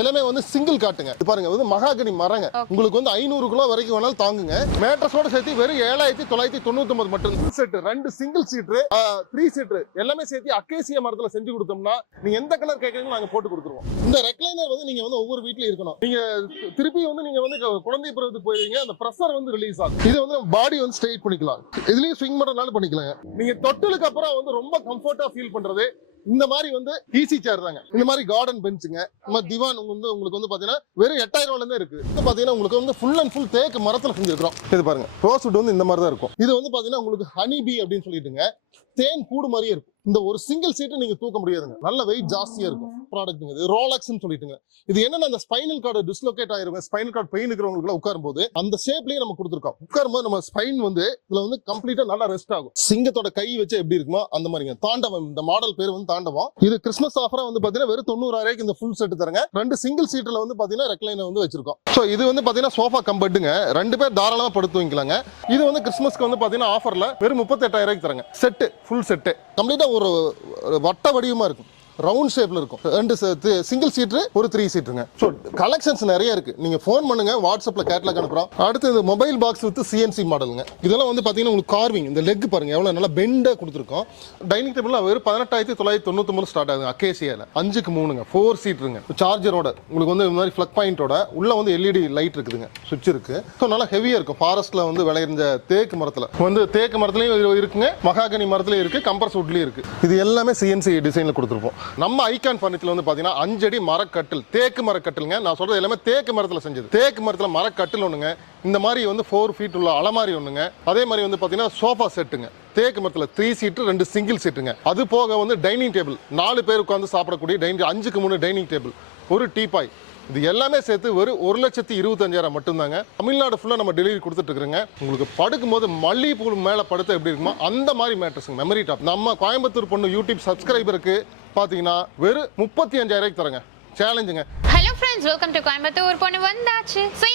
எல்லாமே வந்து சிங்கிள் காட்டுங்க பாருங்க வந்து மகாகனி மரங்க. உங்களுக்கு வந்து ஐநூறு கிலோ வரைக்கும் வேணாலும் தாங்குங்க. மேட்ரஸோட சேர்த்து வெறும் ஏழாயிரத்தி தொள்ளாயிரத்தி தொண்ணூத்தி ஒன்பது மட்டும் செட் ரெண்டு சிங்கிள் சீட்ரு த்ரீ சீட்ரு எல்லாமே சேர்த்து அக்கேசியா மரத்துல செஞ்சு கொடுத்தோம்னா நீங்க எந்த கலர் கேட்கறீங்களோ நாங்க போட்டு கொடுத்துருவோம். இந்த ரெக்லைனர் வந்து நீங்க வந்து ஒவ்வொரு வீட்லயும் இருக்கணும். நீங்க திருப்பி வந்து நீங்க வந்து குழந்தை பருவத்துக்கு போயிருவீங்க அந்த ப்ரெஷர் வந்து ரிலீஸ் ஆகும். இது வந்து பாடி வந்து ஸ்ட்ரெயிட் பண்ணிக்கலாம். இதுலயும் ஸ்விங் பண்றதுனால பண்ணிக்கலாம் நீங்க தொட்டலுக்கு அப்புறம் வந்து ரொம்ப கம்ஃபர்ட்டா ஃபீல் பண்றது இந்த மாதிரி வந்து ஈஸி சேர் தாங்க. இந்த மாதிரி கார்டன் பெஞ்சுங்க நம்ம திவான் வந்து உங்களுக்கு வந்து பாத்தீங்கன்னா வெறும் எட்டாயிரம் ரூபாயில இருந்து இருக்கு. இது பாத்தீங்கன்னா உங்களுக்கு வந்து ஃபுல் அண்ட் ஃபுல் தேக்கு மரத்துல செஞ்சிருக்கிறோம். இது பாருங்க ரோஸ் வுட் வந்து இந்த மாதிரி தான் இருக்கும். இது வந்து பாத்தீங்கன்னா உங்களுக்கு ஹனி பி அப்படின்னு சொல்லிட்டுங்க தேன் கூடு மாதிரியே இருக்கும். இந்த ஒரு சிங்கிள் சீட்டு நீங்க தூக்க முடியாதுங்க. நல்ல வெயிட் ஜாஸ்தியா இருக்கும். ப்ராடக்ட்டுங்க இது ரோலக்ஸ்னு சொல்லிட்டுங்க. இது என்னன்னா அந்த ஸ்பைனல் கார்டு டிஸ்லோகேட் ஆயிருங்க. ஸ்பைனல் கார்டு பெயின் இருக்கிறவங்களுக்கு உட்காரும் போது அந்த ஷேப்லயே நம்ம கொடுத்துருக்கோம். உட்காரும் போது நம்ம ஸ்பைன் வந்து இதுல வந்து கம்ப்ளீட்டா நல்லா ரெஸ்ட் ஆகும். சிங்கத்தோட கை வச்சு எப்படி இருக்குமோ அந்த மாதிரிங்க. தாண்டவம் இந்த மாடல் பேர் வந்து தாண்டவம். இது கிறிஸ்மஸ் ஆஃபரா வந்து பாத்தீங்கன்னா வெறும் தொண்ணூறாயிரம் இந்த ஃபுல் செட் தரங்க. ரெண்டு சிங்கிள் சீட்ல வந்து பாத்தீங்கன்னா ரெக்லைனை வந்து வச்சிருக்கோம். சோ இது வந்து பாத்தீங்கன்னா சோஃபா கம்பெட்டுங்க ரெண்டு பேர் தாராளமா படுத்து வைக்கலாங்க இது வந்து கிறிஸ்மஸ்க்கு வந்து பாத்தீங்கன்னா ஆஃபர்ல வெறும் முப்பத்தெட்டாயிரம் ரூபாய்க்கு தரங்க செட்டு ஃபுல் செட்டு கம்ப்ளீட்டா ஒரு ஒரு வட்ட வடிவமாக இருக்கும். ரவுண்ட் ஷேப்ல இருக்கும். ரெண்டு சிங்கிள் சீட்ரு ஒரு த்ரீ சீட்டுங்க ஸோ கலெக்ஷன்ஸ் நிறைய இருக்கு. நீங்க ஃபோன் பண்ணுங்க வாட்ஸ்அப்ல கேட்லாக் அனுப்புறோம். அடுத்து இந்த மொபைல் பாக்ஸ் வித் சிஎன்சி மாடலுங்க இதெல்லாம் வந்து பாத்தீங்கன்னா உங்களுக்கு கார்விங் இந்த லெக் பாருங்க எவ்வளவு நல்லா பெண்டா கொடுத்துருக்கோம். டைனிங் டேபிள் வெறும் பதினெட்டாயிரத்தி தொள்ளாயிரத்தி தொண்ணூத்தி ஸ்டார்ட் ஆகுது அக்கேசியால அஞ்சுக்கு மூணுங்க ஃபோர் சீட்ருங்க சார்ஜரோட உங்களுக்கு வந்து இந்த மாதிரி ஃபிளக் பாயிண்டோட உள்ள வந்து எல்இடி லைட் இருக்குதுங்க சுவிட்ச் இருக்கு. ஸோ நல்லா ஹெவியா இருக்கும். ஃபாரஸ்ட்ல வந்து விளையிற தேக்கு மரத்துல. வந்து தேக்கு மரத்துலயும் இருக்குங்க மகாகனி மரத்துலயும் இருக்கு கம்பர்ஸ் வுட்லயும் இருக்கு. இது எல்லாமே சிஎன்சி டிசைன்ல கொடுத்துருப்போம். நம்ம ஐகான் ஃபர்னிச்சர்ல வந்து பாத்தீங்கன்னா அஞ்சடி மரக்கட்டில் தேக்கு மரக்கட்டிலுங்க. நான் சொல்றது எல்லாமே தேக்கு மரத்துல செஞ்சது. தேக்கு மரத்துல மரக்கட்டில் ஒண்ணுங்க. இந்த மாதிரி வந்து ஃபோர் ஃபீட் உள்ள அலமாரி ஒன்றுங்க அதே மாதிரி வந்து பார்த்தீங்கன்னா சோஃபா செட்டுங்க தேக்கு மரத்தில் த்ரீ சீட்டு ரெண்டு சிங்கிள் சீட்டுங்க அது போக வந்து டைனிங் டேபிள் நாலு பேர் உட்காந்து சாப்பிடக்கூடிய டைனிங் அஞ்சுக்கு மூணு டைனிங் டேபிள் ஒரு டீபாய் இது எல்லாமே சேர்த்து வெறும் ஒரு லட்சத்தி இருபத்தஞ்சாயிரம் மட்டும்தாங்க. தமிழ்நாடு ஃபுல்லாக நம்ம டெலிவரி கொடுத்துட்டு இருக்கிறோங்க. உங்களுக்கு படுக்கும் போது மல்லிகைப்பூ மேலே படுத்த எப்படி இருக்குமோ அந்த மாதிரி மேட்ரஸுங்க மெமரி டாப் நம்ம கோயம்புத்தூர் பொண்ணு யூடியூப் சப்ஸ்கிரைபருக்கு பார்த்தீங்கன்னா வெறும் முப்பத்தி அஞ்சாயிரம் ரூபாய்க்கு தரங்க சேலஞ்சுங்க hello friends welcome to Coimbatore பொண்ணு வந்தாச்சு. ஸோ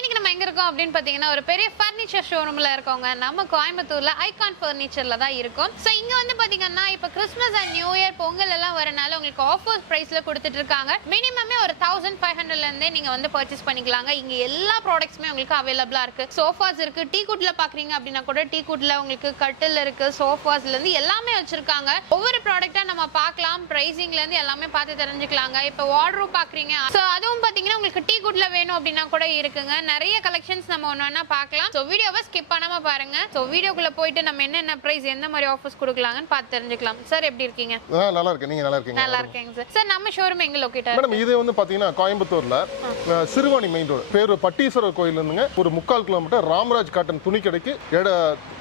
இருக்கோம் அப்படின்னு பார்த்தீங்கன்னா ஒரு பெரிய ஃபர்னிச்சர் ஷோரூம்ல இருக்கவங்க நம்ம கோயம்புத்தூர்ல ஐகான் ஃபர்னிச்சரில் தான் இருக்கும். ஸோ இங்கே வந்து பாத்தீங்கன்னா இப்போ Christmas and new year Pongal எல்லாம் வரனால உங்களுக்கு ஆஃபர் ப்ரைஸில் கொடுத்துட்டு இருக்காங்க. மினிமமே ஒரு தௌசண்ட் ஃபைவ் ஹண்ட்ரட்ல இருந்தே வந்து பர்ச்சேஸ் பண்ணிக்கலாங்க. இங்கே எல்லா ப்ராடக்ட்ஸுமே உங்களுக்கு அவைலபிளா இருக்கு. சோஃபாஸ் இருக்கு. டீ குட்ல பாக்குறீங்க அப்படின்னா கூட டீ குட்ல உங்களுக்கு கட்டில் இருக்கு சோஃபாஸ்ல இருந்து எல்லாமே வச்சுருக்காங்க. ஒவ்வொரு ப்ராடக்டாக நம்ம பார்க்கலாம் ப்ரைஸிங்லேருந்து எல்லாமே பார்த்து தெரிஞ்சுக்கலாங்க. இப்போ வார்ட்ரூப் பாக்குறீங்க. ஸோ அதுவும் பார்த்தீங்கன்னா உங்களுக்கு டீ குட்டில் வேணும் அப்படின்னா கூட இருக்குங்க. நிறைய கலெக்ட் கலெக்ஷன்ஸ் நம்ம ஒன்று வேணா பார்க்கலாம். ஸோ வீடியோவை ஸ்கிப் பண்ணாம பாருங்க. ஸோ வீடியோக்குள்ள போயிட்டு நம்ம என்னென்ன பிரைஸ் எந்த மாதிரி ஆஃபர்ஸ் கொடுக்கலாங்கன்னு பார்த்து தெரிஞ்சுக்கலாம். சார் எப்படி இருக்கீங்க? நல்லா இருக்கு நீங்கள் நல்லா இருக்கீங்க? நல்லா இருக்கேங்க சார் சார் நம்ம ஷோரூம் எங்க லொக்கேட் மேடம் இது வந்து பாத்தீங்கன்னா கோயம்புத்தூர்ல சிறுவாணி மெயின் ரோடு பேர் பட்டீஸ்வரர் கோயில் இருந்துங்க. ஒரு முக்கால் கிலோமீட்டர் ராமராஜ் காட்டன் துணி கடைக்கு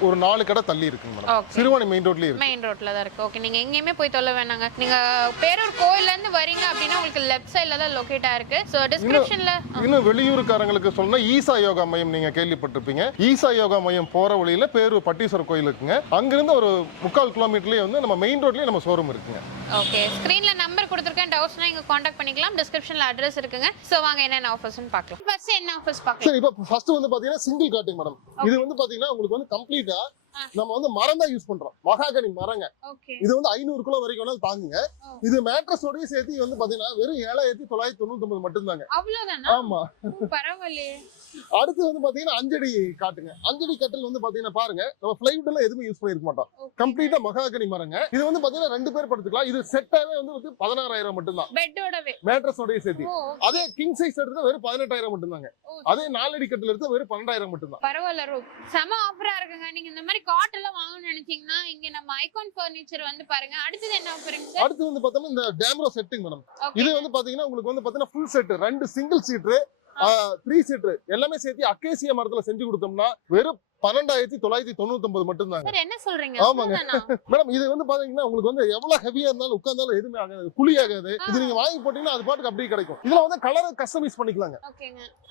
ஒரு நாலு கடை தள்ளி இருக்குங்க மேடம். சிறுவாணி மெயின் ரோட்லயே இருக்கு. மெயின் ரோட்ல தான் இருக்கு. ஓகே நீங்க எங்கேயுமே போய் தொல்ல வேணாங்க. நீங்க பேரூர் கோயில்ல இருந்து வரீங்க அப்படின்னா உங்களுக்கு லெஃப்ட் சைடுல தான் லொகேட் ஆயிருக்கு ஸோ டிஸ்கிரிப்ஷன்ல இன்னும் வெளியூருக்காரங்களுக்கு சொல்லணும்னா ஈசா யோகா மையம் நீங்க கேள்விப்பட்டிருப்பீங்க. ஈசா யோகா மையம் போற வழியில பேரூர் பட்டீஸ்வரர் கோயில் இருக்குங்க. அங்கிருந்து ஒரு முக்கால் கிலோமீட்டர்லயே வந்து நம்ம மெயின் ரோட்லயே நம்ம ஷோரூம் இருக்குங்க. ஓகே ஸ்க்ரீன்ல நம்பர் கொடுத்துருக்கேன் டவுட்ஸ்னா இங்க காண்டாக்ட் பண்ணிக்கலாம். டிஸ்கிரிப்ஷன்ல அட்ரஸ் இருக்குங்க. ஸோ வாங்க என்னென்ன ஆஃபர்ஸ்னு பார்க்கலாம். ஃபர்ஸ்ட் என்ன ஆஃபர்ஸ் பார்க்கலாம்? சரி இப்போ ஃபர்ஸ்ட் வந்து பாத்தீங்கன்னா சிங்கிள் காட்டுங்க மேடம் இது வந்து பாத்தீங்கன்னா உங்களுக்கு வந்து கம்ப்ளீட்டா நம்ம வந்து மரம் தான் யூஸ் பண்றோம். மகாகனி மரங்க. இது வந்து ஐநூறு கிலோ வரைக்கும் வேணாலும் தாங்குங்க. இது மேட்ரஸோடய சேர்த்து வந்து பாத்தீங்கன்னா வெறும் ஏழாயிரத்தி தொள்ளாயிரத்தி தொண்ணூத்தி ஒன்பது மட்டும்தாங்க ஆமா. பரவாயில்லையே. அடுத்து வந்து பாத்தீங்கன்னா அஞ்சடி காட்டுங்க. அஞ்சடி கட்டில் வந்து பாத்தீங்கன்னா பாருங்க. நம்ம பிளைவுட் எல்லாம் எதுவுமே யூஸ் பண்ணிருக்க மாட்டோம். கம்ப்ளீட்டா மகாகனி மரங்க. இது வந்து பாத்தீங்கன்னா ரெண்டு பேர் படுத்துக்கலாம். இது செட்டாவே வந்து வந்து பதினாறாயிரம் மட்டும்தான். பெட்டோடவே. மேட்ரஸோடய சேர்த்து. அதே கிங் சைஸ் எடுத்தா வெறும் பதினெட்டாயிரம் மட்டும்தாங்க. அதே நாலடி கட்டில் எடுத்தா வெறும் பன்னெண்டாயிரம் மட்டும்தான். பரவாயில்ல ரூப். செம ஆஃபரா இருக்குங்க. நீங்க இந்த மாதிரி காட் எல்லாம் வாங்கணும்னு நினைச்சீங்கன்னா இங்க நம்ம ஐகான் ஃபர்னிச்சர் வந்து பாருங்க. அடுத்தது என்ன ஆஃபருங்க சார் அடுத்து வந்து பார்த்தோம்னா இந்த டேம்ரோ செட்டிங் மேடம் இது வந்து பாத்தீங்கன்னா உங்களுக்கு வந்து பாத்தீங்கன்னா ஃபுல் செட் ரெண்டு சிங்கிள் சீட்ரு த்ரீ சீட்ரு எல்லாமே சேர்த்து அக்கேசியா மரத்துல செஞ்சு கொடுத்தோம்னா வெறும் பன்னெண்டாயிரத்தி தொள்ளாயிரத்தி தொண்ணூத்தி ஒன்பது மட்டும்தாங்க என்ன சொல்றீங்க? ஆமாங்க. மேடம் இது வந்து பாத்தீங்கன்னா உங்களுக்கு வந்து எவ்வளவு ஹெவியா இருந்தாலும் உட்கார்ந்தாலும் எதுவுமே ஆகாது. குழி ஆகாது. இது நீங்க வாங்கி போட்டீங்கன்னா அது பாட்டுக்கு அப்படியே கிடைக்கும். இதுல வந்து கலர் கஸ்டமைஸ் பண்ணிக்கலாங்க.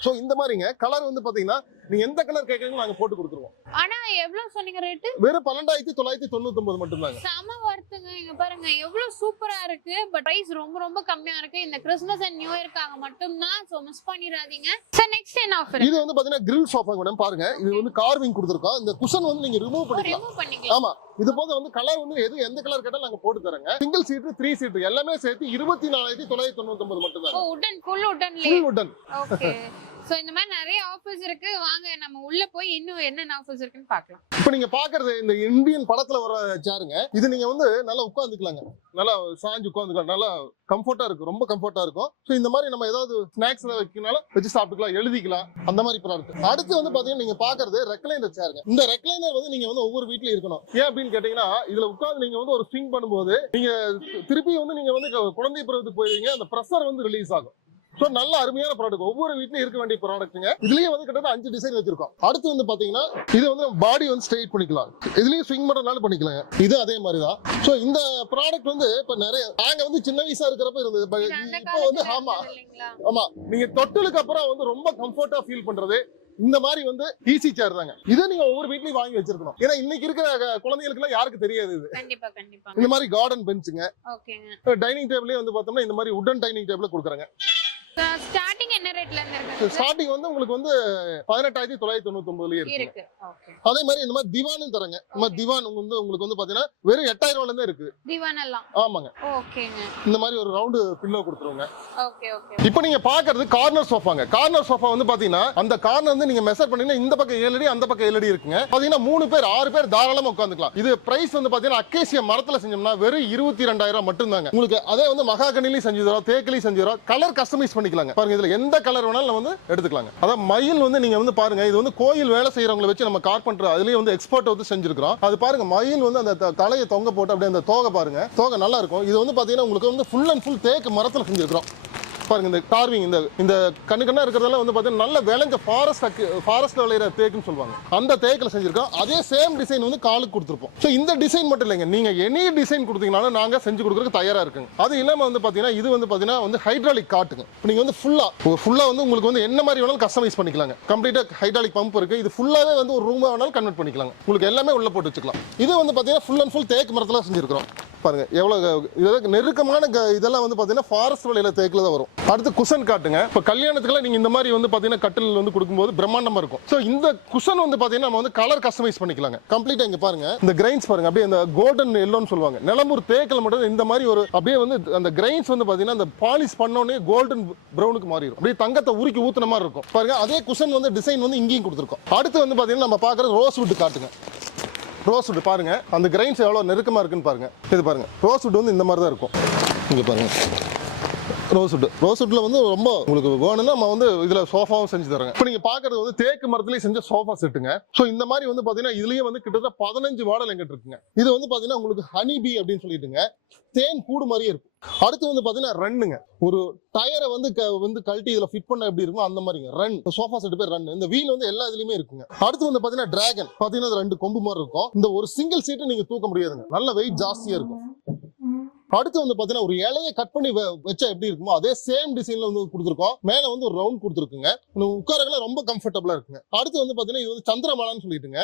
சோ இந்த மாதிரிங்க கலர் வந்து பாத்தீங்கன்னா நீங்க எந்த கலர் கேட்கறீங்களோ நாங்க போட்டு கொடுத்துருவோம். ஆனா எவ்வளவு சொன்னீங்க ரேட்டு வெறும் பன்னெண்டாயிரத்தி தொள்ளாயிரத்தி தொண்ணூத்தி ஒன்பது மட்டும்தாங்க. செம வர்த்துங்க. இங்க பாருங்க எவ்வளவு சூப்பரா இருக்கு. பட் பிரைஸ் ரொம்ப ரொம்ப கம்மியா இருக்கு. இந்த கிறிஸ்மஸ் அண்ட் நியூ இயர்க்காக மட்டும்தான். சோ மிஸ் பண்ணிடாதீங்க. சார் நெக்ஸ்ட் என்ன ஆஃபர் இது வந்து பாத்தீங்கன்னா கிரில் சோஃபா மேடம் பாருங்க. இது வந்து கார்விங் கொடுத்துருக்கோம். இந்த குஷன் வந்து நீங்க ரிமூவ் பண்ணிக்கலாம். ரிமூவ் பண்ணிக்கலாம். ஆமா. இது போக வந்து கலர் வந்து எது எந்த கலர் கேட்டாலும் நாங்க போட்டு தரங்க. சிங்கிள் சீட்டு த்ரீ சீட்டு எல்லாமே சேர்த்து இருபத்தி நாலாயிரத்தி தொள்ளாயிரத்தி தொண்ணூத்தி ஒன்பது மட்டும் ஓ உடன் ஃபுல் உடன் ஸோ இந்த மாதிரி நிறைய ஆஃபர்ஸ் இருக்கு. வாங்க நம்ம உள்ள போய் இன்னும் என்னென்ன ஆஃபர்ஸ் இருக்குன்னு பார்க்கலாம். இப்போ நீங்க பாக்குறது இந்த இந்தியன் படத்துல வர சேருங்க இது நீங்க வந்து நல்லா உட்காந்துக்கலாங்க நல்லா சாஞ்சு உட்காந்துக்கலாம் நல்லா கம்ஃபர்ட்டா இருக்கும். ரொம்ப கம்ஃபர்ட்டா இருக்கும். ஸோ இந்த மாதிரி நம்ம ஏதாவது ஸ்நாக்ஸ் வைக்கனால வச்சு சாப்பிட்டுக்கலாம் எழுதிக்கலாம். அந்த மாதிரி ப்ராடக்ட் அடுத்து வந்து பாத்தீங்கன்னா நீங்க பாக்குறது ரெக்லைனர் சேருங்க இந்த ரெக்லைனர் வந்து நீங்க வந்து ஒவ்வொரு வீட்லயும் இருக்கணும். ஏன் அப்படின்னு கேட்டீங்கன்னா இதுல உட்காந்து நீங்க வந்து ஒரு ஸ்விங் பண்ணும்போது நீங்க திருப்பி வந்து நீங்க வந்து குழந்தை பருவத்துக்கு போயிருவீங்க. அந்த ப்ரெஷர் வந்து ரிலீஸ் ஆகும். ஸோ நல்ல அருமையான ப்ராடக்ட் ஒவ்வொரு வீட்லயும் இருக்க வேண்டிய ப்ராடக்ட்டுங்க இதுலயே வந்து கிட்டத்தட்ட அஞ்சு டிசைன் வச்சிருக்கோம். அடுத்து வந்து பாத்தீங்கன்னா இது வந்து பாடி வந்து ஸ்ட்ரைட் பண்ணிக்கலாம். இதுலயும் ஸ்விங் பண்றதுனால பண்ணிக்கலாங்க. இது அதே மாதிரி தான் ஸோ இந்த ப்ராடக்ட் வந்து இப்ப நிறைய நாங்க வந்து சின்ன வயசா இருக்கிறப்ப இருந்தது. இப்ப வந்து ஆமா. ஆமா. நீங்க தொட்டலுக்கு அப்புறம் வந்து ரொம்ப கம்ஃபர்ட்டா ஃபீல் பண்றது. இந்த மாதிரி வந்து ஈஸி சேர் தாங்க. இதை நீங்க ஒவ்வொரு வீட்லயும் வாங்கி வச்சிருக்கணும். ஏன்னா இன்னைக்கு இருக்கிற குழந்தைகளுக்கு எல்லாம் யாருக்கு தெரியாது இது. இந்த மாதிரி கார்டன் பெஞ்சுங்க டைனிங் டேபிளே வந்து பார்த்தோம்னா இந்த மாதிரி உடன் டைனிங் டேபிள் கொடுக்குறாங்க. ஸ்டார்டிங் என்ன ரேட்ல இருந்து இருக்கு? ஸ்டார்டிங் வந்து உங்களுக்கு வந்து பதினெட்டாயிரத்தி தொள்ளாயிரத்தி தொண்ணூத்தி இருக்கு. அதே மாதிரி இந்த மாதிரி திவானும் தரங்க. இந்த மாதிரி திவான் வந்து உங்களுக்கு வந்து பாத்தீங்கன்னா வெறும் எட்டாயிரம் ரூபாயில இருந்தே இருக்கு. திவான் எல்லாம் ஆமாங்க. ஓகேங்க. இந்த மாதிரி ஒரு ரவுண்டு பில்லோ கொடுத்துருவாங்க. இப்போ நீங்க பாக்குறது கார்னர் சோஃபாங்க கார்னர் சோஃபா வந்து பாத்தீங்கன்னா அந்த கார்னர் வந்து நீங்க மெஷர் பண்ணீங்கன்னா இந்த பக்கம் ஏழு அடி அந்த பக்கம் ஏழு அடி இருக்குங்க. பாத்தீங்கன்னா மூணு பேர் ஆறு பேர் தாராளமா உட்காந்துக்கலாம் இது பிரைஸ் வந்து பாத்தீங்கன்னா அக்கேசியா மரத்துல செஞ்சோம்னா வெறும் இருபத்தி ரெண்டாயிரம் மட்டும்தாங்க. உங்களுக்கு அதே வந்து மகாகனிலையும் செஞ்சு தரோம் தேக்கிலையும் செஞ்சு தரோம் கலர் கஸ்டமைஸ் பண்ணிக்கலாங்க. பாருங்க இதுல எந்த எந்த கலர் வேணாலும் நம்ம வந்து எடுத்துக்கலாங்க. அதான் மயில் வந்து நீங்க வந்து பாருங்க இது வந்து கோயில் வேலை செய்யறவங்களை வச்சு நம்ம கார்பெண்டர் அதுலயே வந்து எக்ஸ்பர்ட் வந்து செஞ்சுருக்கிறோம். அது பாருங்க மயில் வந்து அந்த த- தலையை தொங்க போட்டு அப்படியே அந்த தோகை பாருங்க. தோகை நல்லா இருக்கும். இது வந்து பாத்தீங்கன்னா உங்களுக்கு வந்து ஃபுல் அண்ட் ஃபுல் தேக்கு மரத்தில் செஞ்சிருக்கிறோம். பாருங்க இந்த கார்விங் இந்த இந்த கண்ணு கண்ணா இருக்கிறதெல்லாம் வந்து பார்த்தீங்கன்னா நல்ல விளைஞ்ச ஃபாரஸ்ட் ஃபாரஸ்ட்ல விளையிற தேக்குன்னு சொல்லுவாங்க. அந்த தேக்கில் செஞ்சிருக்கோம். அதே சேம் டிசைன் வந்து காலுக்கு கொடுத்துருப்போம். ஸோ இந்த டிசைன் மட்டும் இல்லைங்க. நீங்க எனி டிசைன் கொடுத்தீங்கனாலும் நாங்க செஞ்சு கொடுக்குறதுக்கு தயாரா இருக்குங்க. அது இல்லாம வந்து பாத்தீங்கன்னா இது வந்து பாத்தீங்கன்னா வந்து ஹைட்ராலிக் காட்டுங்க. இப்போ நீங்க வந்து ஃபுல்லா ஃபுல்லா வந்து உங்களுக்கு வந்து என்ன மாதிரி வேணாலும் கஸ்டமைஸ் பண்ணிக்கலாங்க. கம்ப்ளீட்டா ஹைட்ராலிக் பம்ப் இருக்கு. இது ஃபுல்லாவே வந்து ஒரு ரூமா வேணாலும் கன்வெர்ட் பண்ணிக்கலாங்க. உங்களுக்கு எல்லாமே உள்ள போட்டு வச்சுக்கலாம். இது வந்து பாத்தீங்கன்னா ஃபுல் அண்ட் ஃபுல் தேக்கு மரத்துல செஞ்சிருக்கிறோம். பாருங்க எவ்வளவு இதெல்லாம் நெருக்கமான க- இதெல்லாம் வந்து பாத்தீங்கன்னா ஃபாரஸ்ட் வழியில தேக்கில் தான் வரும். அடுத்து குஷன் காட்டுங்க. இப்போ கல்யாணத்துக்குலாம் நீங்கள் இந்த மாதிரி வந்து பார்த்தீங்கன்னா கட்டில் வந்து கொடுக்கும்போது பிரம்மாண்டமாக இருக்கும். ஸோ இந்த குஷன் வந்து பார்த்தீங்கன்னா நம்ம வந்து கலர் கஸ்டமைஸ் பண்ணிக்கலாங்க. கம்ப்ளீட்டாக இங்கே பாருங்க. இந்த கிரைன்ஸ் பாருங்க. அப்படியே இந்த கோல்டன் எல்லோன்னு சொல்லுவாங்க. நிலம்பூர் தேக்கில் மட்டும் இந்த மாதிரி ஒரு அப்படியே வந்து அந்த கிரைன்ஸ் வந்து பார்த்தீங்கன்னா அந்த பாலிஷ் பண்ணோடனே கோல்டன் ப்ரௌனுக்கு மாறிடும் அப்படியே தங்கத்தை உருக்கி ஊத்துன மாதிரி இருக்கும். பாருங்க அதே குஷன் வந்து டிசைன் வந்து இங்கேயும் கொடுத்துருக்கோம். அடுத்து வந்து பார்த்தீங்கன்னா நம்ம பார்க்குற ரோஸ் வுட் காட்டுங்க. ரோஸ் வுட் பாருங்க. அந்த கிரைன்ஸ் எவ்வளோ நெருக்கமாக இருக்குன்னு பாருங்க. இது பாருங்க. ரோஸ் வுட் வந்து இந்த மாதிரி தான் இருக்கும். இங்கே பாருங்க. ரோஸ் வுட் ரோஸ் வந்து ரொம்ப உங்களுக்கு வேணும்னா நம்ம வந்து இதுல சோஃபாவும் செஞ்சு தரேங்க. இப்போ நீங்க பாக்குறது வந்து தேக்கு மரத்துலயே செஞ்ச சோஃபா செட்டுங்க. ஸோ இந்த மாதிரி வந்து பாத்தீங்கன்னா இதுலயே வந்து கிட்டத்தட்ட பதினஞ்சு மாடல் எங்கிட்ட இருக்குங்க. இது வந்து பாத்தீங்கன்னா உங்களுக்கு ஹனி பி அப்படின்னு சொல்லிட்டுங்க. தேன் கூடு மாதிரியே இருக்கும். அடுத்து வந்து பாத்தீங்கன்னா ரன்னுங்க ஒரு டயரை வந்து க- வந்து கழட்டி இதுல ஃபிட் பண்ண எப்படி இருக்குமோ அந்த மாதிரிங்க. ரன் சோஃபா செட் பேர் ரன் இந்த வீல் வந்து எல்லா இதுலயுமே இருக்குங்க. அடுத்து வந்து பாத்தீங்கன்னா டிராகன் பாத்தீங்கன்னா ரெண்டு கொம்பு மாதிரி இருக்கும். இந்த ஒரு சிங்கிள் சீட்டை நீங்க தூக்க முடியாதுங்க. நல்ல வெயிட் ஜாஸ்தியா இருக்கும். அடுத்து வந்து பாத்தீங்கன்னா ஒரு இலையை கட் பண்ணி வச்சா எப்படி இருக்குமோ அதே சேம் டிசைன்ல வந்து கொடுத்துருக்கோம். மேல வந்து ஒரு ரவுண்ட் கொடுத்துருக்குங்க. உட்காரங்கள ரொம்ப கம்ஃபர்டபுளா இருக்குங்க. அடுத்து வந்து பாத்தீங்கன்னா இது வந்து சந்திரமாலான்னு சொல்லிட்டுங்க.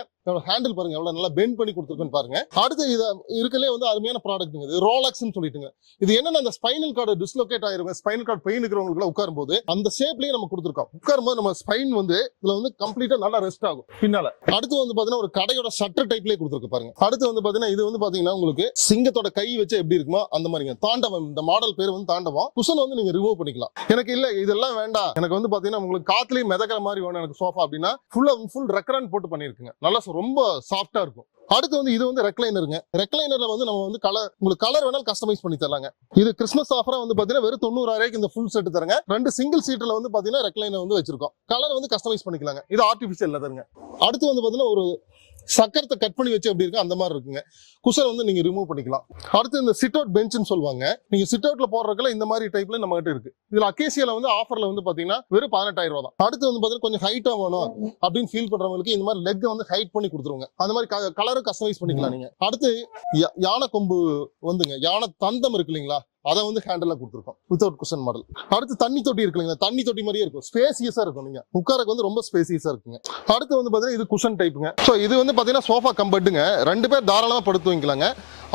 ஹேண்டில் பாருங்க எவ்வளவு நல்லா பெண்ட் பண்ணி கொடுத்துருக்குன்னு பாருங்க. அடுத்து இது இருக்கலே வந்து அருமையான ப்ராடக்ட்டுங்க இது ரோலக்ஸ்னு சொல்லிட்டுங்க. இது என்னன்னா அந்த ஸ்பைனல் கார்டு டிஸ்லோகேட் ஆயிருங்க. ஸ்பைனல் கார்டு பெயின் இருக்கிறவங்களுக்கு உட்காரும் போது அந்த ஷேப்லயே நம்ம கொடுத்துருக்கோம். உட்காரும் போது நம்ம ஸ்பைன் வந்து இதுல வந்து கம்ப்ளீட்டா நல்லா ரெஸ்ட் ஆகும். பின்னால. அடுத்து வந்து பாத்தீங்கன்னா ஒரு கடையோட ஷட்டர் டைப்லயே கொடுத்துருக்கு பாருங்க. அடுத்து வந்து பாத்தீங்கன்னா இது வந்து பாத்தீங்கன்னா உங்களுக்கு சிங்கத்தோட கை வச்சு எப்படி இருக்குமோ அந்த மாதிரிங்க. தாண்டவம் இந்த மாடல் பேர் வந்து தாண்டவம். குஷன் வந்து நீங்க ரிமூவ் பண்ணிக்கலாம். எனக்கு இல்ல இதெல்லாம் வேண்டாம். எனக்கு வந்து பாத்தீங்கன்னா உங்களுக்கு காத்துலயும் மிதக்கிற மாதிரி வேணும் எனக்கு சோஃபா அப்படின்னா ஃபுல்லா ஃபுல் ரெக்கரன் போட்டு பண்ணிருக்குங்க. நல்லா ரொம்ப சாஃப்டா இருக்கும். அடுத்து வந்து இது வந்து ரெக்லைனருங்க ரெக்லைனர்ல வந்து நம்ம வந்து கலர் உங்களுக்கு கலர் வேணாலும் கஸ்டமைஸ் பண்ணி தரலாங்க. இது கிறிஸ்மஸ் ஆஃபரா வந்து பாத்தீங்கன்னா வெறும் தொண்ணூறாயிரம் இந்த ஃபுல் செட் தருங்க. ரெண்டு சிங்கிள் சீட்ல வந்து பாத்தீங்கன்னா ரெக்லைனர் வந்து வச்சிருக்கோம். கலர் வந்து கஸ்டமைஸ் பண்ணிக்கலாங்க. இது ஆர்டிபிஷியல் தருங்க அடுத்து வந்து பாத்தீங்கன்னா ஒரு சக்கரத்தை கட் பண்ணி வச்சு எப்படி இருக்கு அந்த மாதிரி இருக்குங்க. குஷன் வந்து நீங்க ரிமூவ் பண்ணிக்கலாம். அடுத்து இந்த சிட் அவுட் பெஞ்சுன்னு சொல்லுவாங்க. நீங்க சிட் அவுட்ல போடுறதுல இந்த மாதிரி டைப்ல நம்ம கிட்ட இருக்கு. இதுல அக்கேசியால வந்து ஆஃபர்ல வந்து பாத்தீங்கன்னா வெறும் பதினெட்டாயிரம் ரூபா தான். அடுத்து வந்து பாத்தீங்கன்னா கொஞ்சம் ஹைட்டா வேணும் அப்படின்னு ஃபீல் பண்றவங்களுக்கு இந்த மாதிரி லெக் வந்து ஹைட் பண்ணி கொடுத்துருவாங்க அந்த மாதிரி கலரும் கஸ்டமைஸ் பண்ணிக்கலாம் நீங்க. அடுத்து யானை கொம்பு வந்துங்க. யானை தந்தம் இருக்கு இல்லைங்களா? அதை வந்து ஹேண்டில் கொடுத்துருக்கோம். வித்தவுட் குஷன் மாடல் அடுத்து தண்ணி தொட்டி இருக்கு இல்லைங்களா? தண்ணி தொட்டி மாதிரியே இருக்கும். ஸ்பேசியஸாக இருக்கும் நீங்கள் உட்காரக்கு வந்து ரொம்ப ஸ்பேசியஸாக இருக்குங்க. அடுத்து வந்து பார்த்தீங்கன்னா இது குஷன் டைப்புங்க ஸோ இது வந்து பார்த்தீங்கன்னா சோஃபா கம்பெட்டுங்க ரெண்டு பேர் தாராளமாக படுத்து வைக்கலாங்க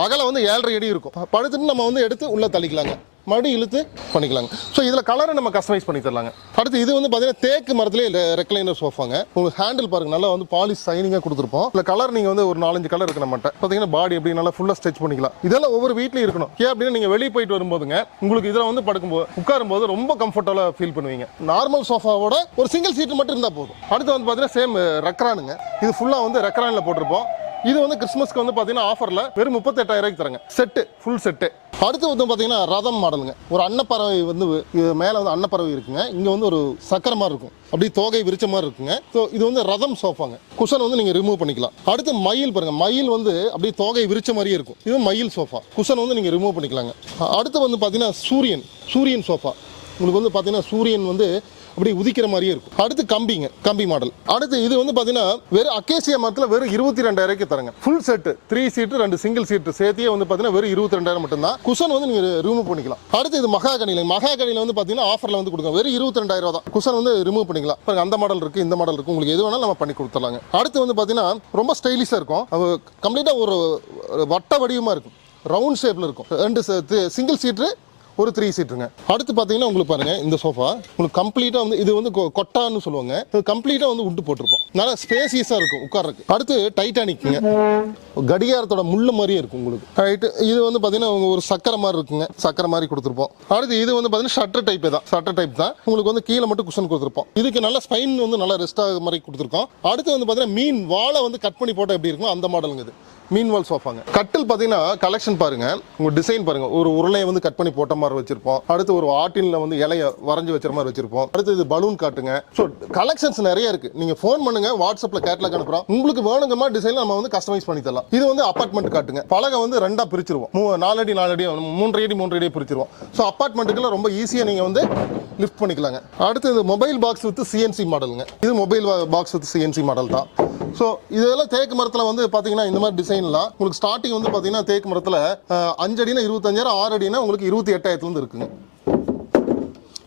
அகலம் வந்து ஏழரை அடி இருக்கும். படுத்துட்டு நம்ம வந்து எடுத்து உள்ளே தள்ளிக்கலாங்க. மறுபடியும் இழுத்து பண்ணிக்கலாங்க. ஸோ இதில் கலரை நம்ம கஸ்டமைஸ் பண்ணி தரலாங்க. அடுத்து இது வந்து பார்த்தீங்கன்னா தேக்கு மரத்துலேயே ரெக்லைனர் சோஃபாங்க உங்களுக்கு ஹேண்டில் பாருங்க நல்லா வந்து பாலிஷ் சைனிங்காக கொடுத்துருப்போம். இல்லை கலர் நீங்கள் வந்து ஒரு நாலஞ்சு கலர் இருக்கு நம்மகிட்ட. பார்த்தீங்கன்னா பாடி எப்படி நல்லா ஃபுல்லாக ஸ்ட்ரெச் பண்ணிக்கலாம். இதெல்லாம் ஒவ்வொரு வீட்லையும் இருக்கணும். ஏன் அப்படின்னா நீங்கள் வெளியே போயிட்டு வரும்போதுங்க உங்களுக்கு இதில் வந்து படுக்கும்போது உட்காரும்போது ரொம்ப கம்ஃபர்டபுளாக ஃபீல் பண்ணுவீங்க. நார்மல் சோஃபாவோட ஒரு சிங்கிள் சீட்டு மட்டும் இருந்தால் போதும். அடுத்து வந்து பார்த்தீங்கன்னா சேம் ரெக்ரானுங்க இது ஃபுல்லாக வந்து ரெக்ரானில் போட்டிருப்போம். இது வந்து கிறிஸ்மஸ்க்கு வந்து பார்த்தீங்கன்னா ஆஃபரில் வெறும் முப்பத்தெட்டாயிரம் ரூபாய்க்கு தராங்க. செட்டு ஃபுல் செட்டு அடுத்து வந்து பார்த்தீங்கன்னா ரதம் மாடலுங்க. ஒரு அன்னப்பறவை வந்து மேலே வந்து அன்னப்பறவை இருக்குங்க. இங்கே வந்து ஒரு சக்கர மாதிரி இருக்கும். அப்படியே தோகை விரிச்ச மாதிரி இருக்குங்க. ஸோ இது வந்து ரதம் சோஃபாங்க. குஷன் வந்து நீங்கள் ரிமூவ் பண்ணிக்கலாம். அடுத்து மயில் பாருங்க. மயில் வந்து அப்படியே தோகை விரிச்ச மாதிரியே இருக்கும். இது மயில் சோஃபா. குஷன் வந்து நீங்கள் ரிமூவ் பண்ணிக்கலாங்க. அடுத்து வந்து பார்த்தீங்கன்னா சூரியன். சூரியன் சோஃபா. உங்களுக்கு வந்து பார்த்தீங்கன்னா சூரியன் வந்து அப்படி உதிக்கிற மாதிரியே இருக்கும். அடுத்து கம்பிங்க கம்பி மாடல். அடுத்து இது வந்து பார்த்தீங்கன்னா வெறும் அக்கேசியா மரத்தில் வெறும் இருபத்தி ரெண்டாயிரம் தரங்க. ஃபுல் செட்டு த்ரீ சீட்டு ரெண்டு சிங்கிள் சீட்டு சேர்த்தியே வந்து பார்த்தீங்கன்னா வெறும் இருபத்தி ரெண்டாயிரம் மட்டும்தான். குஷன் வந்து நீங்கள் ரிமூவ் பண்ணிக்கலாம். அடுத்து இது மகாகனியில் மகாகனியில் வந்து பார்த்தீங்கன்னா ஆஃபரில் வந்து கொடுக்கும் வெறும் இருபத்தி ரெண்டாயிரம் ரூபா தான். குஷன் வந்து ரிமூவ் பண்ணிக்கலாம். பாருங்க அந்த மாடல் இருக்கு இந்த மாடல் இருக்கு. உங்களுக்கு எது வேணாலும் நம்ம பண்ணி கொடுத்துடலாங்க. அடுத்து வந்து பார்த்தீங்கன்னா ரொம்ப ஸ்டைலிஷாக இருக்கும். கம்ப்ளீட்டாக ஒரு வட்ட வடிவமாக இருக்கும். ரவுண்ட் ஷேப்ல இருக்கும். ரெண்டு சிங்கிள் சீட்டு ஒரு த்ரீ சீட்டுங்க அடுத்து பார்த்தீங்கன்னா உங்களுக்கு பாருங்க இந்த சோஃபா உங்களுக்கு கம்ப்ளீட்டாக வந்து இது வந்து கொ- கொட்டான்னு சொல்லுவாங்க. இது கம்ப்ளீட்டாக வந்து உட்டு போட்டிருப்போம். நல்லா ஸ்பேசியஸாக இருக்கும் உட்கார்றதுக்கு. அடுத்து டைட்டானிக்குங்க கடிகாரத்தோட முள்ள மாதிரியே இருக்கும் உங்களுக்கு. ரைட்டு இது வந்து பார்த்தீங்கன்னா உங்க ஒரு சக்கரை மாதிரி இருக்குங்க. சக்கரை மாதிரி கொடுத்துருப்போம். அடுத்து இது வந்து பார்த்தீங்கன்னா ஷட்டர் டைப் தான். ஷட்டர் டைப் தான். உங்களுக்கு வந்து கீழே மட்டும் குஷன் கொடுத்துருப்போம். இதுக்கு நல்ல ஸ்பைன் வந்து நல்லா ரெஸ்ட் ஆகிற மாதிரி கொடுத்துருக்கோம். அடுத்து வந்து பார்த்தீங்கன்னா மீன் வாழை வந்து கட் பண்ணி போட்டால் எப்படி இருக்கும் அந்த மாடலுங்க இது. மீன்வால் சோஃபாங்க கட்டில் பார்த்தீங்கன்னா கலெக்ஷன் பாருங்க. உங்க டிசைன் பாருங்க. ஒரு உருளையை வந்து கட் பண்ணி போட்ட மாதிரி வச்சிருப்போம். அடுத்து ஒரு ஆட்டின்ல வந்து இலைய வரைஞ்சு வச்சிர மாதிரி வச்சிருப்போம். அடுத்து இது பலூன் காட்டுங்க. ஸோ கலெக்ஷன்ஸ் நிறைய இருக்கு. நீங்க ஃபோன் பண்ணுங்க வாட்ஸ்அப்ல கேட்லாக் அனுப்புறோம். உங்களுக்கு வேணுங்க மாதிரி டிசைன் நம்ம வந்து கஸ்டமைஸ் பண்ணி தரலாம். இது வந்து அப்பார்ட்மெண்ட் காட்டுங்க. பலகை வந்து ரெண்டா பிரிச்சிருவோம். மூ- நாலடி நாலடி மூன்றரை அடி மூன்றரை அடி பிரிச்சிருவோம். ஸோ அப்பார்ட்மெண்ட்டுக்குள்ள ரொம்ப ஈஸியா நீங்க வந்து லிஃப்ட் பண்ணிக்கலாங்க. அடுத்து இது மொபைல் பாக்ஸ் வித் சிஎன்சி மாடலுங்க இது mobile box with CNC model தான். ஸோ இதெல்லாம் தேக்கு மரத்தில் வந்து பார்த்தீங்கன்னா இந்த மாதிரி டிசைன் டிசைன்லாம் உங்களுக்கு ஸ்டார்டிங் வந்து பார்த்தீங்கன்னா தேக்கு மரத்தில் அஞ்சு அடினா இருபத்தஞ்சாயிரம் ஆறு அடினா உங்களுக்கு இருபத்தி எட்டாயிரத்துலேருந்து இருக்குங்க.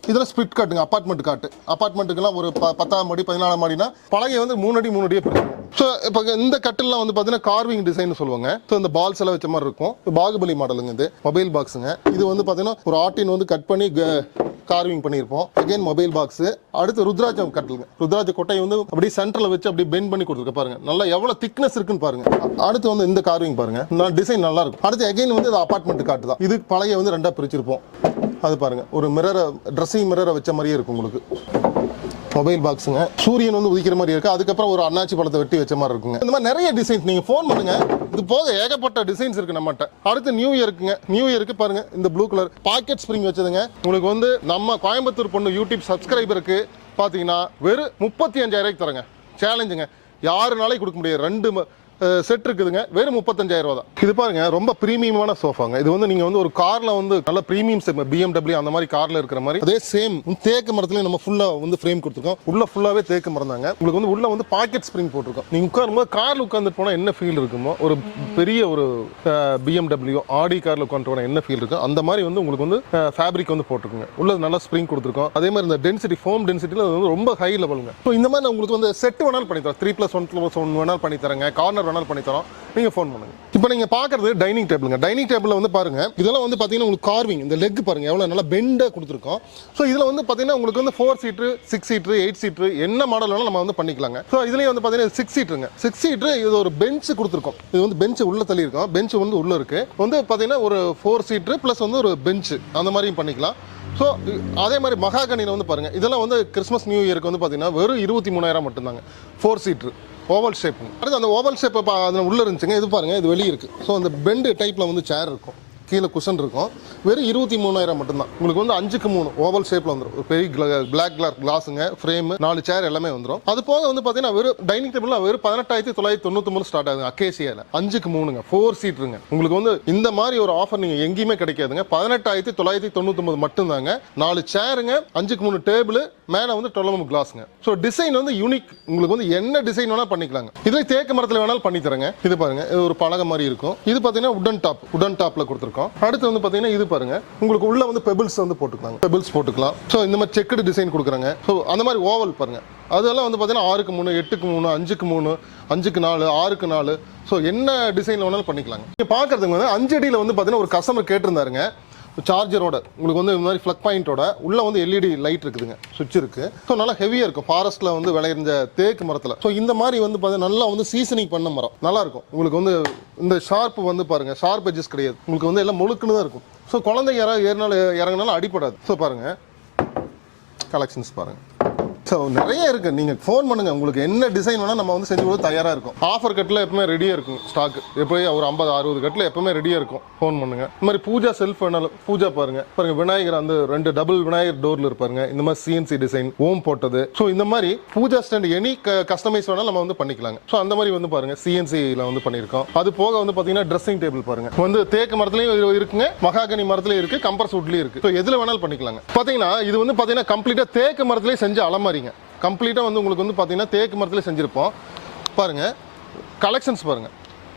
இதில் ஸ்பிட் காட்டுங்க அப்பார்ட்மெண்ட் காட்டு. அப்பார்ட்மெண்ட்டுக்கெல்லாம் ஒரு ப பத்தாம் அடி பதினாலாம் அடினா பழகை வந்து மூணு அடி மூணு அடியே பிரிக்கும். ஸோ இப்போ இந்த கட்டில்லாம் வந்து பார்த்தீங்கன்னா கார்விங் டிசைன் சொல்லுவாங்க. ஸோ இந்த பால்ஸ் எல்லாம் வச்ச மாதிரி இருக்கும். பாகுபலி மாடலுங்க இது மொபைல் பாக்ஸுங்க இது வந்து பார்த்தீங்கன்னா ஒரு ஆட்டின் வந்து கட் பண்ணி கார்விங் பண்ணியிருப்போம். அகைன் மொபைல் பாக்ஸ் அடுத்து ருத்ராஜம் கட்டலுங்க ருத்ராஜ கொட்டையை வந்து அப்படியே சென்டர்ல வச்சு அப்படியே பெண்ட் பண்ணி கொடுத்துருக்க. பாருங்க. நல்லா எவ்வளவு திக்னஸ் இருக்குன்னு பாருங்க. அடுத்து வந்து இந்த கார்விங் பாருங்க. டிசைன் நல்லா இருக்கும். அடுத்து அகைன் வந்து இது அபார்ட்மெண்ட் காட்டு தான். இது பழைய வந்து ரெண்டா பிரிச்சிருப்போம். அது பாருங்க. ஒரு மிரரை ட்ரெஸ்ஸிங் மிரரை வச்ச மாதிரியே இருக்கும் உங்களுக்கு. மொபைல் பாக்ஸுங்க சூரியன் வந்து உதிக்கிற மாதிரி இருக்கு. அதுக்கப்புறம் ஒரு அண்ணாச்சி பழத்தை வெட்டி வச்ச மாதிரி இருக்குங்க. இந்த மாதிரி நிறைய டிசைன்ஸ் நீங்க ஃபோன் பண்ணுங்க. இது போக ஏகப்பட்ட டிசைன்ஸ் இருக்கு நம்மகிட்ட. அடுத்து நியூ இயருக்குங்க நியூ இயருக்கு பாருங்க இந்த ப்ளூ கலர் பாக்கெட் ஸ்ப்ரிங் வச்சதுங்க. உங்களுக்கு வந்து நம்ம கோயம்புத்தூர் பொண்ணு யூடியூப் சப்ஸ்கிரைபருக்கு பாத்தீங்கன்னா வெறும் முப்பத்தி அஞ்சாயிரம் தரங்க. சேலஞ்சுங்க யாரு கொடுக்க முடியாது. ரெண்டு செட் இருக்குதுங்க. வெறும் முப்பத்தஞ்சாயிரம் ரூபா தான் இது பாருங்க ரொம்ப பிரீமியமான சோஃபாங்க இது வந்து நீங்க வந்து ஒரு கார்ல வந்து நல்ல பிரீமியம் பிஎம்டபிள்யூ அந்த மாதிரி கார்ல இருக்கிற மாதிரி அதே சேம் தேக்கு மரத்துல நம்ம ஃபுல்லா வந்து ஃப்ரேம் கொடுத்துருக்கோம். உள்ள ஃபுல்லாவே தேக்கு மரம் தாங்க. உங்களுக்கு வந்து உள்ள வந்து பாக்கெட் ஸ்ப்ரிங் போட்டிருக்கோம். நீங்க உட்காரும்போது கார்ல உட்காந்துட்டு போனா என்ன ஃபீல் இருக்குமோ ஒரு பெரிய ஒரு பிஎம்டபிள்யூ ஆடி கார்ல உட்காந்து போனா என்ன ஃபீல் இருக்கும் அந்த மாதிரி வந்து உங்களுக்கு வந்து ஃபேப்ரிக் வந்து போட்டிருக்குங்க. உள்ள நல்லா ஸ்ப்ரிங் கொடுத்துருக்கோம். அதே மாதிரி இந்த டென்சிட்டி ஃபோம் டென்சிட்டியில் வந்து ரொம்ப ஹை லெவலுங்க ஸோ இந்த மாதிரி நான் உங்களுக்கு வந்து செட் வேணாலும் பண்ணி தரோம் three plus one plus one வேணாலும் பண்ணி தரேங்க. கார்னர் வேணாலும் பண்ணி தரோம். ஃபோன் பண்ணுங்கள் இப்போ நீங்கள் பார்க்குறது டைனிங் டேபிளுங்க டைனிங் டேபிளில் வந்து பாருங்கள் இதெல்லாம் வந்து பார்த்தீங்கன்னா உங்களுக்கு கார்விங் இந்த லெக் பாருங்கள் எவ்வளோ நல்லா பெண்டாக கொடுத்துருக்கோம். ஸோ இதில் வந்து பார்த்தீங்கன்னா உங்களுக்கு வந்து four seat six seat eight seat என்ன மாடல் வேணாலும் நம்ம வந்து பண்ணிக்கலாங்க. ஸோ இதுலேயும் வந்து பார்த்தீங்கன்னா சிக்ஸ் சீட்டுங்க சிக்ஸ் சீட்டு இது ஒரு பெஞ்ச் கொடுத்துருக்கோம். இது வந்து பெஞ்ச் உள்ளே தள்ளி இருக்கோம் பெஞ்ச் வந்து உள்ளே இருக்குது வந்து பார்த்தீங்கன்னா ஒரு ஃபோர் சீட்டு ப்ளஸ் வந்து ஒரு பெஞ்சு அந்த மாதிரியும் பண்ணிக்கலாம். ஸோ அதே மாதிரி மகாகணியில் வந்து பாருங்க. இதெல்லாம் வந்து கிறிஸ்மஸ் நியூ இயருக்கு வந்து பார்த்தீங்கன்னா வெறும் இருபத்தி மூணாயிரம் மட்டும்தாங்க. ஃபோர் சீட்ரு ஓவல் ஷேப் அடுத்து அந்த ஓவல் ஷேப் அதில் உள்ளே இருந்துச்சுங்க இது பாருங்கள் இது வெளியே இருக்குது ஸோ அந்த பெண்டு டைப்பில் வந்து சேர் இருக்கும். கீழே குஷன் இருக்கும். வெறும் இருபத்தி மூணாயிரம் மட்டும்தான். உங்களுக்கு வந்து அஞ்சுக்கு மூணு ஓவல் ஷேப்பில் வந்துடும் ஒரு பெரிய பிளாக் கலர் கிளாஸுங்க ஃப்ரேம் நாலு சேர் எல்லாமே வந்துடும் அது போக வந்து பார்த்தீங்கன்னா வெறும் டைனிங் டேபிள் வெறும் பதினெட்டாயிரத்தி தொள்ளாயிரத்தி தொண்ணூத்தி ஸ்டார்ட் ஆகுது அக்கேசியாவில் அஞ்சுக்கு மூணுங்க. ஃபோர் சீட்ருங்க உங்களுக்கு வந்து இந்த மாதிரி ஒரு ஆஃபர் நீங்கள் எங்கேயுமே கிடைக்காதுங்க. பதினெட்டாயிரத்தி தொள்ளாயிரத்தி தொண்ணூத்தொம்பது மட்டும்தாங்க. நாலு சேருங்க அஞ்சுக்கு மூணு டேபிள் மேலே வந்து டொலமம் கிளாஸுங்க ஸோ டிசைன் வந்து யூனிக் உங்களுக்கு வந்து என்ன டிசைன் வேணால் பண்ணிக்கலாங்க. இதில் தேக்கு மரத்தில் வேணாலும் பண்ணி தரேங்க இது பாருங்க. இது ஒரு பலகை மாதிரி இருக்கும். இது பார்த்தீங்கன்னா உடன் டாப் உடன் டாப்பில் கொடுத்துருக்கோம். இருக்கும் அடுத்து வந்து பார்த்தீங்கன்னா இது பாருங்க. உங்களுக்கு உள்ள வந்து பெபிள்ஸ் வந்து போட்டுக்கலாம் பெபிள்ஸ் போட்டுக்கலாம். ஸோ இந்த மாதிரி செக்குடு டிசைன் கொடுக்குறாங்க. ஸோ அந்த மாதிரி ஓவல் பாருங்க. அதெல்லாம் வந்து பார்த்தீங்கன்னா ஆறுக்கு மூணு எட்டுக்கு மூணு அஞ்சுக்கு மூணு அஞ்சுக்கு நாலு ஆறுக்கு நாலு. ஸோ என்ன டிசைன் வேணாலும் பண்ணிக்கலாங்க. நீங்கள் பார்க்குறதுக்கு வந்து அஞ்சடியில் வந்து பார்த்தீங்கன்னா ஒரு கஸ்டமர் கேட்டிருந்தாருங்க. சார்ஜரோட உங்களுக்கு வந்து இந்த மாதிரி ஃப்ளக் பாயிண்ட்டோட உள்ளே வந்து எல்இடி லைட் இருக்குதுங்க சுவிட்ச் இருக்குது ஸோ நல்லா ஹெவியாக இருக்கும். ஃபாரஸ்ட்டில் வந்து விளையிற தேக்கு மரத்தில். ஸோ இந்த மாதிரி வந்து பார்த்தீங்கன்னா நல்லா வந்து சீசனிங் பண்ண மரம். நல்லாயிருக்கும் உங்களுக்கு வந்து இந்த ஷார்ப் வந்து பாருங்கள் ஷார்ப் எஜஸ் கிடையாது. உங்களுக்கு வந்து எல்லாம் முழுக்குன்னு தான் இருக்கும். ஸோ குழந்தை யாராவது ஏறினாலும் இறங்கினாலும் அடிப்படாது ஸோ பாருங்கள் கலெக்ஷன்ஸ் பாருங்கள் ஸோ நிறைய இருக்கு. நீங்கள் ஃபோன் பண்ணுங்க. உங்களுக்கு என்ன டிசைன் வேணால் நம்ம வந்து செஞ்சு கொடுத்து தயாராக இருக்கும். ஆஃபர் கட்டில் எப்பவுமே ரெடியாக இருக்கும் ஸ்டாக் எப்போயும் ஒரு ஐம்பது அறுபது கட்டில் எப்பவுமே ரெடியாக இருக்கும். ஃபோன் பண்ணுங்க. இந்த மாதிரி பூஜா செல்ஃப் வேணாலும் பூஜா பாருங்க. பாருங்க விநாயகர் அந்த ரெண்டு டபுள் விநாயகர் டோர்ல இருப்பாருங்க. இந்த மாதிரி சிஎன்சி டிசைன் ஓம் போட்டது. ஸோ இந்த மாதிரி பூஜா ஸ்டாண்ட் எனி கஸ்டமைஸ் வேணாலும் நம்ம வந்து பண்ணிக்கலாங்க. ஸோ அந்த மாதிரி வந்து பாருங்க சிஎன்சியில் வந்து பண்ணியிருக்கோம். அது போக வந்து பார்த்தீங்கன்னா ட்ரெஸ்ஸிங் டேபிள் பாருங்க. வந்து தேக்கு மரத்துலையும் இருக்குங்க மகாகனி மரத்துலையும் இருக்கு கம்பர்ஸ் வுட்லயும் இருக்கு. ஸோ எதுல வேணாலும் பண்ணிக்கலாங்க. பார்த்தீங்கன்னா இது வந்து பார்த்தீங்கன்னா கம்ப்ளீட்டாக தேக்கு மரத்துலேயே செஞ்ச அலமாரிங்க கம்ப்ளீட்டாக வந்து உங்களுக்கு வந்து பார்த்தீங்கன்னா தேக்கு மரத்தில் செஞ்சுருப்போம். பாருங்க. கலெக்ஷன்ஸ் பாருங்க.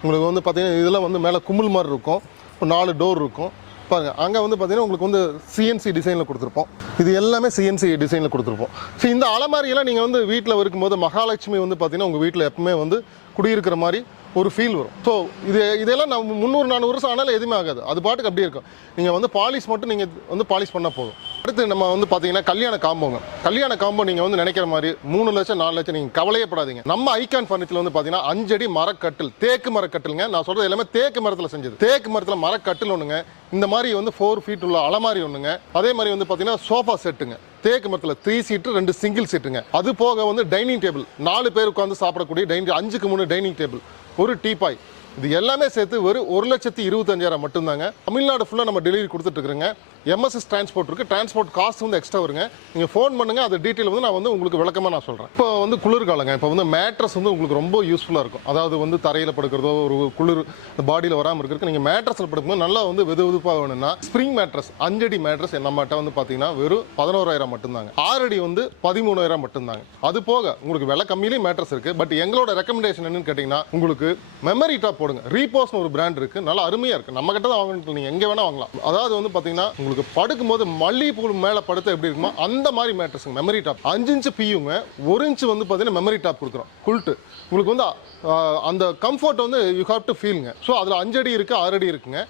உங்களுக்கு வந்து பார்த்தீங்கன்னா இதெல்லாம் வந்து மேலே கும்மிள் மாதிரி இருக்கும். ஒரு நாலு டோர் இருக்கும். பாருங்கள் அங்கே வந்து பார்த்தீங்கன்னா உங்களுக்கு வந்து சிஎன்சி டிசைனில் கொடுத்துருப்போம். இது எல்லாமே சிஎன்சி டிசைனில் கொடுத்துருப்போம். ஸோ இந்த அலமாரியெல்லாம் நீங்கள் வந்து வீட்டில் இருக்கும்போது மகாலட்சுமி வந்து பார்த்தீங்கன்னா உங்கள் வீட்டில் எப்பவுமே வந்து குடியிருக்கிற மாதிரி ஒரு ஃபீல் வரும். ஸோ இது இதெல்லாம் நம்ம முந்நூறு நானூறு வருஷம் ஆனாலும் எதுவுமே ஆகாது. அது பாட்டுக்கு அப்படியே இருக்கும். நீங்கள் வந்து பாலிஷ் மட்டும் நீங்கள் வந்து பாலிஷ் பண்ணால் போதும். அடுத்து நம்ம வந்து பார்த்தீங்கன்னா கல்யாண காம்போங்க. கல்யாண காம்போ நீங்கள் வந்து நினைக்கிற மாதிரி மூணு லட்சம் நாலு லட்சம் நீங்கள் கவலையப்படாதீங்க நம்ம ஐகான் ஃபர்னிச்சர் வந்து பார்த்தீங்கன்னா அஞ்சடி மரக்கட்டில் தேக்கு மரக்கட்டிலுங்க. நான் சொல்கிறது எல்லாமே தேக்கு மரத்தில் செஞ்சது. தேக்கு மரத்தில் மரக்கட்டில் ஒன்றுங்க இந்த மாதிரி வந்து ஃபோர் ஃபீட் உள்ள அலமாரி ஒன்றுங்க அதே மாதிரி வந்து பார்த்தீங்கன்னா சோஃபா செட்டுங்க தேக்கு மரத்தில் த்ரீ சீட்டு ரெண்டு சிங்கிள் சீட்டுங்க அது போக வந்து டைனிங் டேபிள் நாலு பேர் உட்காந்து சாப்பிடக்கூடிய டைனிங் அஞ்சுக்கு மூணு டைனிங் டேபிள் ஒரு டீபாய் இது எல்லாமே சேர்த்து ஒரு ஒரு லட்சத்தி இருபத்தஞ்சாயிரம் மட்டும்தாங்க. தமிழ்நாடு ஃபுல்லாக நம்ம டெலிவரி கொடுத்துட்டு இருக்கிறோங்க. எம்எஸ்எஸ் டிரான்ஸ்போர்ட் இருக்குது டிரான்ஸ்போர்ட் காஸ்ட் வந்து எக்ஸ்ட்ரா வருங்க. நீங்கள் ஃபோன் பண்ணுங்க அது டீட்டெயில் வந்து நான் வந்து உங்களுக்கு விளக்கமாக நான் சொல்கிறேன் இப்போ வந்து குளிர்காலங்க. இப்போ வந்து மேட்ரஸ் வந்து உங்களுக்கு ரொம்ப யூஸ்ஃபுல்லாக இருக்கும். அதாவது வந்து தரையில் படுக்கிறதோ ஒரு குளிர் பாடியில் வராமல் இருக்கிறதுக்கு நீங்கள் மேட்ரஸில் படுக்கும்போது நல்லா வந்து வெது வெதுப்பாக வேணும்னா ஸ்ப்ரிங் மேட்ரஸ் அஞ்சடி மேட்ரஸ் நம்மகிட்ட வந்து பார்த்தீங்கன்னா வெறும் பதினோராயிரம் மட்டும்தாங்க. ஆறடி வந்து பதிமூணாயிரம் மட்டும்தாங்க. அது போக உங்களுக்கு விலை கம்மியிலேயும் மேட்ரஸ் இருக்குது பட் எங்களோட ரெக்கமெண்டேஷன் என்னன்னு கேட்டிங்கன்னா உங்களுக்கு மெமரி டாப் போடுங்க. ரீபோஸ்னு ஒரு பிராண்ட் இருக்குது நல்லா அருமையாக இருக்குது நம்ம கிட்ட தான் வாங்கணும் நீங்கள் எங்கே வேணால் வாங்கலாம். அதாவது வந்து பார்த்தீங்கன்னா உங்களுக்கு படுக்கும்போது மல்லிகைப்பூ மேலே படுத்த எப்படி இருக்குமோ அந்த மாதிரி மேட்ரஸுங்க மெமரி டாப் அஞ்சு இன்ச்சு பியூங்க ஒரு இன்ச்சு வந்து பார்த்தீங்கன்னா மெமரி டாப் கொடுக்குறோம். குல்ட்டு உங்களுக்கு வந்து அந்த கம்ஃபர்ட் வந்து யூ ஹாவ் டு ஃபீலுங்க ஸோ அதில் அஞ்சடி இருக்குது ஆறடி இருக்குங்க.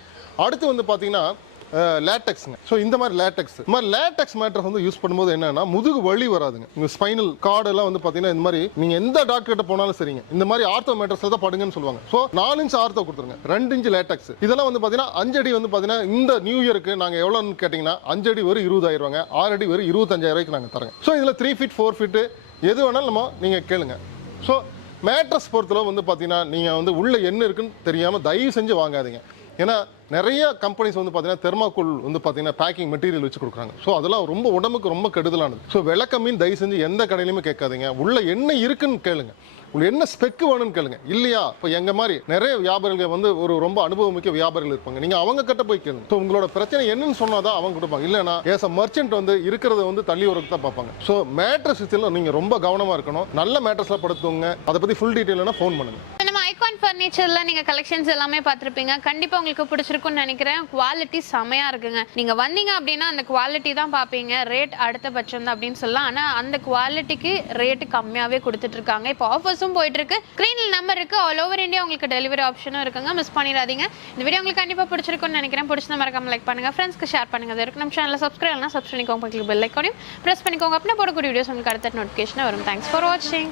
அடுத்து வந்து பார்த்தீங்கன்னா லேட்டக்ஸ்ங்க. ஸோ இந்த மாதிரி லேட்டெக்ஸ். இந்த மாதிரி லேட்டெக்ஸ் மேட்ரஸ் வந்து யூஸ் பண்ணும்போது என்னன்னா முதுகு வலி வராதுங்க. இந்த ஸ்பைனல் கார்டு எல்லாம் வந்து பார்த்தீங்கன்னா இந்த மாதிரி நீங்க எந்த டாக்டர் கிட்ட போனாலும் சரிங்க. இந்த மாதிரி ஆர்த்தோ மேட்ரஸ்ல தான் படுங்கன்னு சொல்லுவாங்க. ஸோ நாலு இன்ச் ஆர்த்தோ கொடுத்துருங்க. ரெண்டு இன்ச் லேட்டக்ஸ். இதெல்லாம் வந்து பார்த்தீங்கன்னா அஞ்சடி வந்து பார்த்தீங்கன்னா இந்த நியூ இயருக்கு நாங்கள் எவ்வளோன்னு கேட்டிங்கன்னா அஞ்சடி வரும் இருபதாயிரம் ரூபாங்க. ஆறு அடி வரும் இருபத்தஞ்சாயிரம் ரூபாய்க்கு நாங்கள் தரங்க ஸோ இதில் த்ரீ ஃபீட் ஃபோர் ஃபீட்டு எது வேணாலும் நம்ம நீங்கள் கேளுங்க. ஸோ மேட்ரஸ் பொறுத்தளவு வந்து பார்த்தீங்கன்னா நீங்கள் வந்து உள்ளே என்ன இருக்குன்னு தெரியாமல் தயவு செஞ்சு வாங்காதீங்க. ஏன்னா நிறைய கம்பெனிஸ் வந்து பார்த்தீங்கன்னா தெர்மாக்கோல் வந்து பார்த்தீங்கன்னா பேக்கிங் மெட்டீரியல் வச்சு கொடுக்குறாங்க. ஸோ அதெல்லாம் ரொம்ப உடம்புக்கு ரொம்ப கெடுதலானது. ஸோ விளக்க மீன் தயவு செஞ்சு எந்த கடையிலுமே கேட்காதீங்க. உள்ள என்ன இருக்குன்னு கேளுங்க. உங்களுக்கு என்ன ஸ்பெக் வேணும்னு கேளுங்க. இல்லையா? இப்போ எங்க மாதிரி நிறைய வியாபாரிகள் வந்து ஒரு ரொம்ப அனுபவமிக்க வியாபாரிகள் இருப்பாங்க. நீங்க அவங்க கிட்ட போய் கேளுங்க. ஸோ உங்களோட பிரச்சனை என்னன்னு சொன்னாதான் அவங்க கொடுப்பாங்க. இல்லைன்னா ஏஸ் அ மர்ச்சன்ட் வந்து இருக்கிறத வந்து தள்ளி வரக்கு தான் பார்ப்பாங்க. ஸோ மேட்ரஸ் விஷயத்தில் நீங்க ரொம்ப கவனமா இருக்கணும். நல்ல மேட்ரஸ்ல படுத்துவங்க அதை பத்தி ஃபுல் டீட்டெயில்னா ஃபோன் பண்ணுங்க. நம்ம ஃபர்னிச்சர்ல நீங்க கலெக்ஷன்ஸ் எல்லாமே பார்த்துருப்பீங்க. கண்டிப்பா உங்களுக்கு பிடிச்சிருக்கும்னு நினைக்கிறேன். குவாலிட்டி செமையா இருக்குங்க. நீங்க வந்தீங்க அப்படின்னா அந்த குவாலிட்டி தான் பாப்பீங்க ரேட் அடுத்த பட்சம் தான் அப்படின்னு சொல்லலாம். ஆனா அந்த குவாலிட்டிக்கு ரேட் கம்மியாவே கொடுத்துட்டு இருக்காங்க இப்போ ஆஃபர்ஸும் போயிட்டு இருக்கு ஸ்க்ரீனில் நம்பர் இருக்கு. ஆல் ஓவர் இந்தியா உங்களுக்கு டெலிவரி ஆப்ஷனும் இருக்குங்க. மிஸ் பண்ணிடாதீங்க. இந்த வீடியோ உங்களுக்கு கண்டிப்பா பிடிச்சிருக்கும்னு நினைக்கிறேன். பிடிச்சத மறக்காம லைக் பண்ணுங்க. ஃப்ரெண்ட்ஸ்க்கு ஷேர் பண்ணுங்க. அது இருக்கு நம்ம சேனலை சப்ஸ்கிரைப் பண்ணலாம் சப்ஸ்கிரைப் பண்ணிக்கோங்க. உங்களுக்கு பெல் ஐக்கானையும் ப்ரெஸ் பண்ணிக்கோங்க. அப்படின்னா போடக்கூடிய வீடியோஸ் உங்களுக்கு அடுத்த நோட்டிஃபிகேஷன் வரும். தேங்க்ஸ் ஃபார் வாட்சிங்